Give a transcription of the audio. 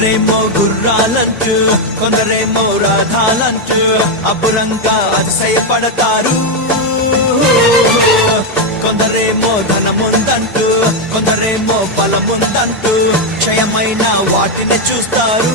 కొందరేమో గుర్రాలంటూ కొందరేమో రథాలంటూ అబ్బురంగా అతిశయపడతారు. కొందరేమో ధనముందంటూ కొందరేమో బలముందంటూ క్షయమైన వాటిని చూస్తారు.